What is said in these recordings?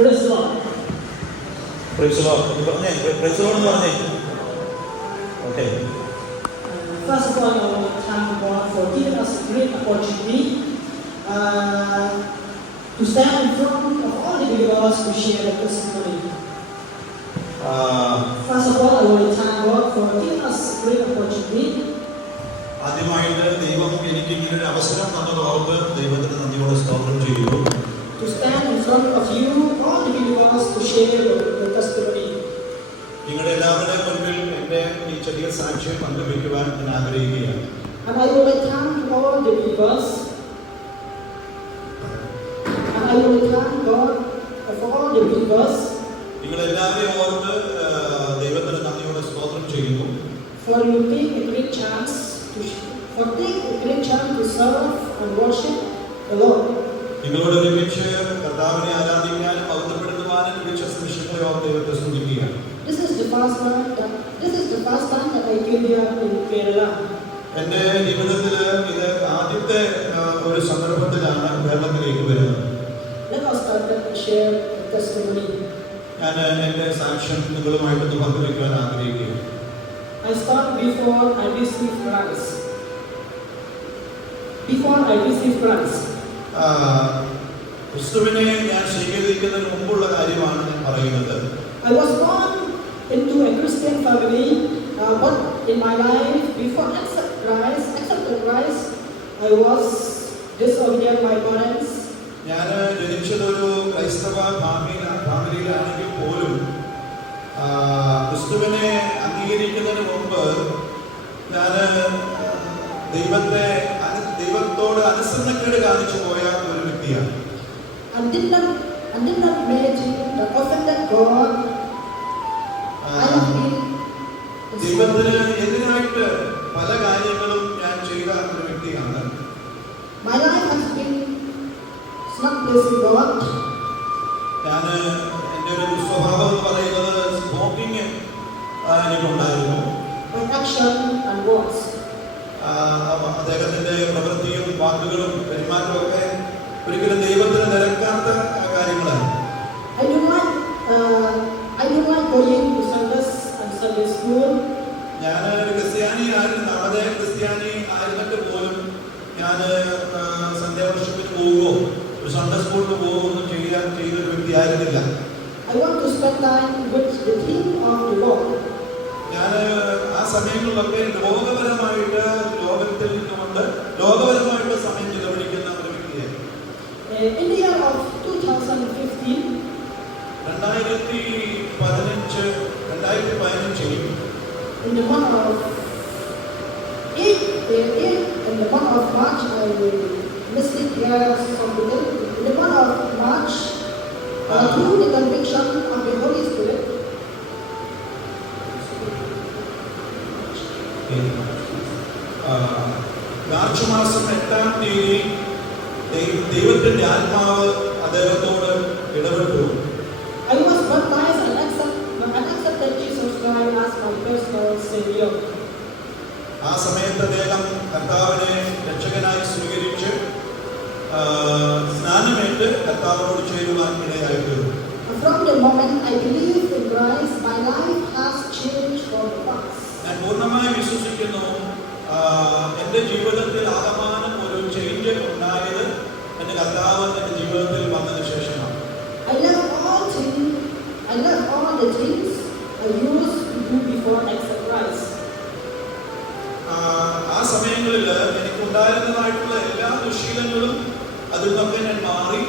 Praise the Lord. Praise the Lord. Praise the Lord എന്ന് പറഞ്ഞേ. Okay. First of all, I want to thank God for giving us a great opportunity to stand in front of all the believers to share the testimony. First of all, I want to thank God for giving us a great opportunity. ആദ്യമായിട്ട് ദൈവം എനിക്ക് ഇങ്ങനെ ഒരു അവസരം തന്നതോർത്ത് ദൈവത്തിന് നന്ദിയോടെ സ്തോത്രം ചെയ്യുന്നു. To stand in front of you, all the believers, to share the testimony. നിങ്ങളുടെ എല്ലാവരുടെയും മുൻപിൽ എൻ്റെ ഈ ചെറിയ സാക്ഷ്യം പങ്കുവയ്ക്കുവാൻ ഞാൻ ആഗ്രഹിക്കുകയാണ്. And I want to thank all the believers. And I want to thank God for all the believers. നിങ്ങളെല്ലാവരെയും ഓർത്ത് ദൈവത്തിന് നന്ദിയോടെ സ്തോത്രം ചെയ്യുന്നു. For you take a great chance to serve and worship the Lord. നിങ്ങളോട് ഒരുമിച്ച് കർത്താവിനെ ആരാധിക്കാനും പൗത്രപ്പെടുത്തുവാനും ലഭിച്ച നിമിഷങ്ങളെ ഓർത്ത് ദൈവത്തെ സ്തുതിക്കുകയാണ്. This is the first time that I came here in Kerala. എൻ്റെ ജീവിതത്തിൽ ഇത് ആദ്യത്തെ ഒരു സന്ദർഭത്തിലാണ് കേരളത്തിലേക്ക് വരുന്നത്. Let us start to share the testimony. ഞാൻ എൻ്റെ സാക്ഷ്യം നിങ്ങളുമായിട്ടൊന്ന് പങ്കുവയ്ക്കുവാൻ ആഗ്രഹിക്കുകയാണ്. I start before I receive Christ. ക്രിസ്തുവിനെ ഞാൻ സ്വീകരിക്കുന്നതിന് മുമ്പുള്ള കാര്യമാണ് ഞാൻ പറയുന്നത്. I was born into a Christian family, but in my life, before accepting Christ, I was disobedient my parents. ഞാൻ ജനിച്ചതൊരു ക്രൈസ്തവ ഫാമിലിയിലാണെങ്കിൽ പോലും ക്രിസ്തുവിനെ അംഗീകരിക്കുന്നതിന് മുമ്പ് ഞാൻ ദൈവത്തോട് അനുസരണക്കേട് കാണിച്ചു പോയ ഒരു വ്യക്തിയാണ്. And did not imagine the offended God. ദൈവത്തിന് എതിരായിട്ട് പല കാര്യങ്ങളും ഞാൻ ചെയ്ത ഒരു വ്യക്തിയാണ്. My life has been not pleasing God. ഞാൻ എൻ്റെ ഒരു സ്വഭാവം എന്ന് പറയുന്നത് സ്മോക്കിംഗ് എനിക്കുണ്ടായിരുന്നു. My action and words. അദ്ദേഹത്തിന്റെ പ്രവൃത്തിയും വാക്കുകളും പെരുമാറ്റവും ഒക്കെ ഒരിക്കലും ദൈവത്തിന് നിരക്കാത്ത കാര്യങ്ങളാണ്. I do not going to service and Sunday school. ഞാൻ ഒരു ക്രിസ്ത്യാനി ആയിരുന്നിട്ട് പോലും ഞാൻ സൺഡേ വർഷിപ്പിന് പോവുകയോ ഒരു സൺഡേ സ്കൂളിൽ പോവുകയോ ചെയ്തൊരു വ്യക്തി ആയിരുന്നില്ല. I want to spend time with the theme of the Lord. ഞാൻ ആ സമയങ്ങളിലൊക്കെ ലോകപരമായിട്ട് ലോകത്തിൽ നിന്നുകൊണ്ട് ലോകപരമായിട്ട് സമയം ചിലവഴിക്കുന്ന ഒരു വ്യക്തിയാണ്. In the year of 2015, 2015 in the month of March, I listed here something. In the month of March, through the conviction of the Holy Spirit, March മാസം 8-ാം തീയതി ദൈവത്തിന്റെ ആത്മാവ് അദ്ദേഹത്തോട് ഇടപെട്ടു. I was baptized and accepted Jesus Christ as my personal Savior. ആ സമയത്ത് അദ്ദേഹം കർത്താവിനെ രക്ഷകനായി സ്വീകരിച്ച് സ്നാനമേറ്റ് കർത്താവിനോട് ചേരുവാൻ ഇടയായിത്തീർന്നു. From the moment I believed in Christ, my life has changed for the past. ഞാൻ പൂർണ്ണമായി വിശ്വസിക്കുന്നു എൻ്റെ ജീവിതത്തിൽ ആകമാനം ഒരു ചേഞ്ച് ഉണ്ടായത് എൻ്റെ കർത്താവ് എൻ്റെ ജീവിതത്തിൽ വന്നതിന് ശേഷമാണ്. I left all the things I used to do before accepting Christ. ആ സമയങ്ങളിൽ എനിക്കുണ്ടായിരുന്നതായിട്ടുള്ള എല്ലാ ദുശീലങ്ങളും അതിൽ നിന്നൊക്കെ ഞാൻ മാറി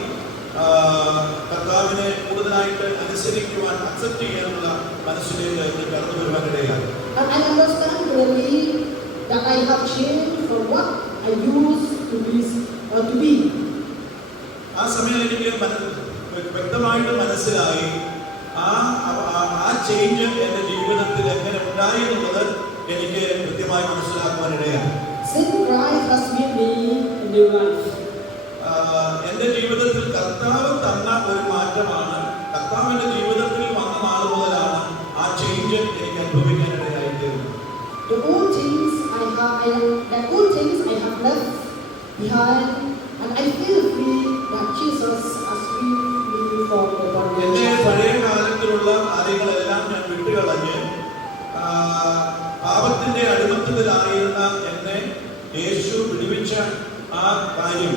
കർത്താവിനെ കൂടുതലായിട്ട് അനുസരിക്കുവാൻ അക്സെപ്റ്റ് ചെയ്യാനുള്ള മനസ്സിലേക്ക് കടന്നു വരുവാൻ ഇടയായി. And I understand clearly that I have changed from what I used to be. ആ സമയം എനിക്ക് വ്യക്തമായിട്ട് മനസ്സിലായി ആ ചേഞ്ച് എൻ്റെ ജീവിതത്തിൽ എങ്ങനെ ഉണ്ടായി എന്നുള്ളത് എനിക്ക് കൃത്യമായി മനസ്സിലാക്കുവാൻ ഇടയായി. Since Christ has made me a new life. എൻ്റെ ജീവിതത്തിൽ കർത്താവ് തന്ന ഒരു മാറ്റമാണ്. കർത്താവിൻ്റെ ജീവിതത്തിൽ വന്ന നാൾ മുതലാണ് ആ ചേഞ്ച് എനിക്ക് അനുഭവിക്കാൻ ഇടയായിത്തീർന്നത്. The old things I have left behind, and I feel free that Jesus has freed me from the bondage. ആ കാര്യം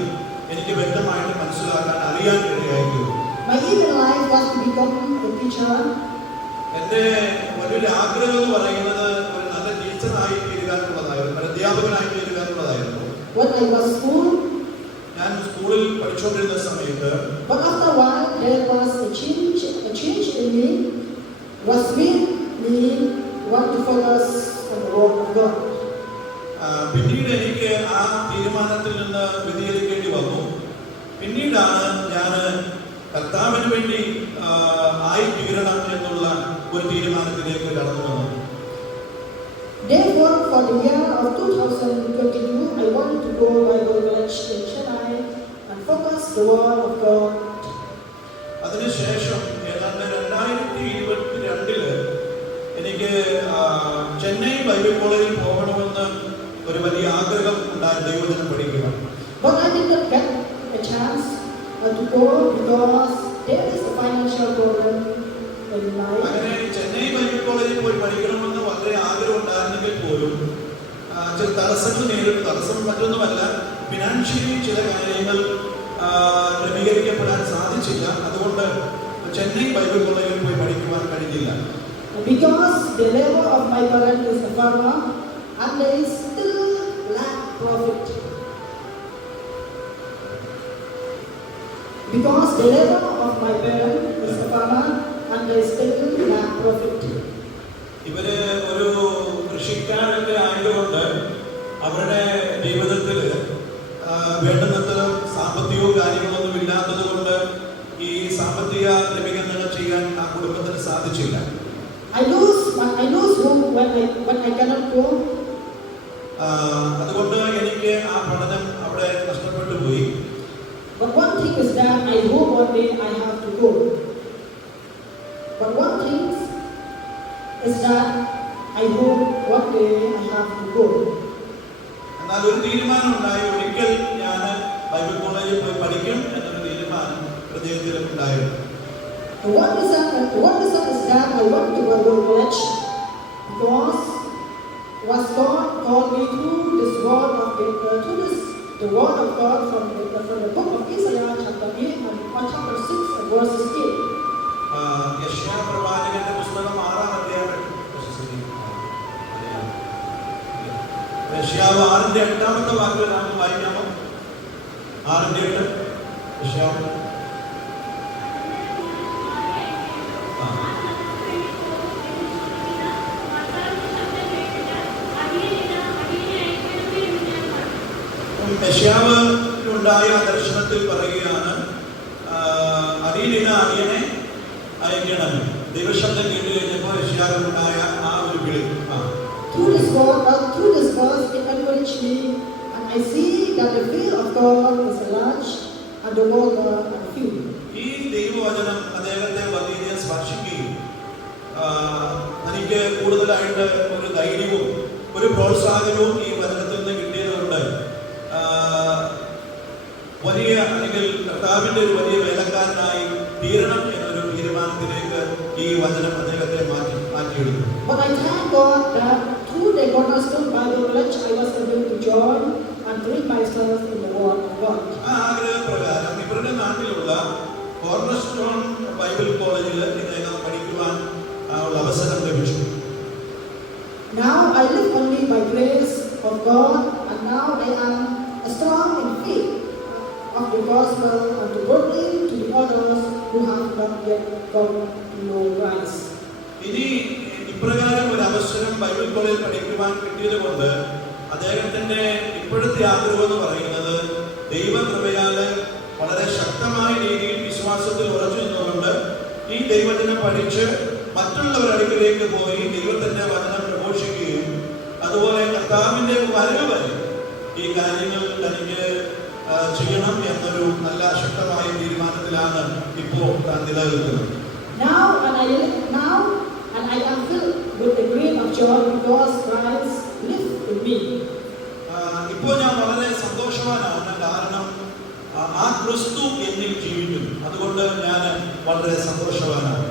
എനിക്ക് വ്യക്തമായിട്ട് മനസ്സിലാക്കാൻ അറിയാൻ ഇടയായിരുന്നു. My inner life was to become a teacher. എന്റെ വലിയൊരു ആഗ്രഹം എന്ന് പറയുന്നത് ഒരു നല്ല ടീച്ചറായി തീരുവാനുള്ളതായിരുന്നു, ഒരു അധ്യാപകനായി തീരുവാനുള്ളതായിരുന്നു. When I was school, ഞാൻ സ്കൂളിൽ പഠിച്ചുകൊണ്ടിരുന്ന സമയത്ത് but after a while there was a change in me, was made me want to focus on the word of God. പിന്നീട് എനിക്ക് ആ തീരുമാനത്തിൽ നിന്ന് വ്യതിചലിക്കേണ്ടി വന്നു. പിന്നീടാണ് ഞാൻ കർത്താവിന് വേണ്ടി ആയിത്തീരണം എന്നുള്ള ഒരു തീരുമാനത്തിലേക്ക് കടന്നു വന്നത്. Therefore, for the year of 2022, I wanted to go Bible College in Chennai and focus the word of God. അതിനുശേഷം ഏതാണ്ട് 2022 എനിക്ക് ചെന്നൈ ബൈബിൾ കോളേജിൽ പോകണമെന്ന് ഒരു വലിയ ആഗ്രഹം ഉണ്ടായിരുന്നു, ദൈവവചനം പഠിക്കുക. But I did not get a chance to go because there is a financial problem in life. അങ്ങനെ ചെന്നൈ ബൈബിൾ കോളേജിൽ പോയി പഠിക്കണമെന്ന് വളരെ ആഗ്രഹം ഉണ്ടായിരുന്നെങ്കിൽ പോലും ചില തടസ്സങ്ങൾ നേരിടും. തടസ്സം മറ്റൊന്നുമല്ല, ഫിനാൻഷ്യലി ചില കാര്യങ്ങൾ ക്രമീകരിക്കപ്പെടാൻ സാധിച്ചില്ല. അതുകൊണ്ട് ചെന്നൈ ബൈബിൾ കോളേജിൽ പോയി പഠിക്കുവാൻ കഴിഞ്ഞില്ല. Because the labor of my parents is a farmer and they still lack profit. Because the labor of my parents is a farmer and they still lack profit. ഇവര് ഒരു കൃഷിക്കാരന്റെ ആയതുകൊണ്ട് അവരുടെ ജീവിതത്തിൽ വേണ്ടുന്നത്ര സാമ്പത്തികവും കാര്യങ്ങളൊന്നും ഇല്ലാത്തത് കൊണ്ട് ഈ സാമ്പത്തിക ക്രമീകരണങ്ങൾ ചെയ്യാൻ ആ കുടുംബത്തിന് സാധിച്ചില്ല. I lose hope when I cannot go. അതുകൊണ്ട് എനിക്ക് ആ പഠനം അവിടെ നഷ്ടപ്പെട്ടു പോയി. But one thing is that I hope one day I have to go. But one thing is that I hope one day I have to go. എന്നാൽ ഒരു തീരുമാനം ഉണ്ടായി, ഒരിക്കൽ ഞാൻ ബൈബിൾ കോളേജിൽ പോയി പഠിക്കും എന്നൊരു തീരുമാനം ഹൃദയത്തിൽ ഉണ്ടായിരുന്നു. One reason is that I went to Bible College because was God called me through this word of the word of God from the book of Isaiah chapter 8 and chapter 6 and verses 8. യെശയ്യാ പ്രവാചകന്റെ പുസ്തകം 6-ാം അധ്യായം യെശയ്യാവ് 6-ന്റെ 8-ാമത്തെ വാക്യം നാം വായിക്കാമോ? 6-ന്റെ 8 യെശയ്യാവ്. യെശയ്യാവിനുണ്ടായ ദർശനത്തിൽ പറയുകയാണ്, അടിയനെ അയക്കണമേ. ദൈവശബ്ദം കേട്ട് കഴിഞ്ഞപ്പോൾ യെശയ്യാവിനുണ്ടായ ആ ഒരു വിളി. Through this verse, it encouraged me, and I see that the fear of God is large and the water are few. ഈ ദൈവവചനം അദ്ദേഹത്തെ വലിയ സ്പർശിക്കുകയും എനിക്ക് കൂടുതലായിട്ട് ഒരു ധൈര്യവും ഒരു പ്രോത്സാഹനവും ഈ വചനത്തിൽ നിന്ന് കിട്ടിയതുകൊണ്ട് വലിയ അല്ലെങ്കിൽ കർത്താവിന്റെ ഒരു വലിയ വേലക്കാരനായി തീരണം എന്നൊരു തീരുമാനത്തിലേക്ക് ഈ വചനം അദ്ദേഹത്തെ മാറ്റിയെടുത്തു. But I thank God that through the Cornerstone Bible College I was able to join and train myself in the Word of God. ആ ആഗ്രഹപ്രകാരം ഇവരുടെ നാട്ടിലുള്ള കോർണർസ്റ്റോൺ ബൈബിൾ കോളേജിൽ ഇദ്ദേഹം പഠിക്കുവാൻ ഉള്ള അവസരം ലഭിച്ചു. Now I live only by grace of God, and now I am strong in faith of the gospel and to proclaim to the others who have not yet come to know Christ. ഇനി ഇപ്രകാരം ഒരു അവസരം Bible കോളേജിൽ പഠിക്കുവാൻ കിട്ടിയത് കൊണ്ട് അദ്ദേഹത്തിന്റെ ഇപ്പോഴത്തെ ആഗ്രഹം എന്ന് പറയുന്നത് ദൈവകൃപയാല് വളരെ ശക്തമായ രീതിയിൽ വിശ്വാസത്തിൽ ഉറച്ചു നിന്നുകൊണ്ട് ഈ ദൈവത്തിനെ പഠിച്ച് മറ്റുള്ളവരുടെ അടുക്കിലേക്ക് പോയി ദൈവത്തിന്റെ വചനം പ്രഘോഷിക്കുകയും അതുപോലെ കർത്താവിന്റെ വരവ് വരെ ഈ കാര്യങ്ങൾ തനിക്ക് ചെയ്യണം എന്നൊരു നല്ല ശക്തമായ തീരുമാനത്തിലാണ് ഇപ്പോൾ താൻ നിലനിൽക്കുന്നത്. Now I am filled with the grace of joy because Christ lives in me. ഇപ്പോൾ ഞാൻ വളരെ സന്തോഷവാനാണ്, കാരണം ആ ക്രിസ്തു എന്നിൽ ജീവിക്കുന്നു. അതുകൊണ്ട് ഞാൻ വളരെ സന്തോഷവാനാണ്.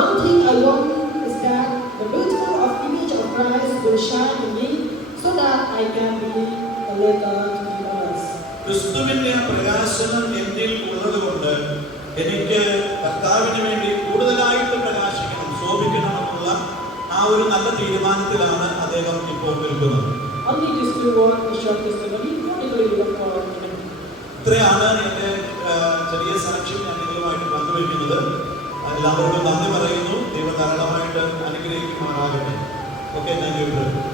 One thing I want is that the beautiful image of Christ will shine in me so that I can be a later to the others. ക്രിസ്തുവിന്റെ പ്രകാശനം എന്നിൽ ഉള്ളതുകൊണ്ട് എനിക്ക് കർത്താവിന് വേണ്ടി കൂടുതലായിട്ട് പ്രകാശിക്കണം, ശോഭിക്കണം എന്നുള്ള ആ ഒരു നല്ല തീരുമാനത്തിലാണ് അദ്ദേഹം ഇപ്പോൾ നിൽക്കുന്നത്. Only these two words, the short testimony, what is the will of God in him? ഇത്രയാണ് എന്റെ ചെറിയ സാക്ഷ്യം ഞാൻ നിങ്ങളുമായിട്ട് പങ്കുവയ്ക്കുന്നത്. എല്ലാവർക്കും നന്ദി പറയുന്നു. ദൈവം ധാരാളമായിട്ട് അനുഗ്രഹിക്കുമാറാകട്ടെ. Okay, thank you.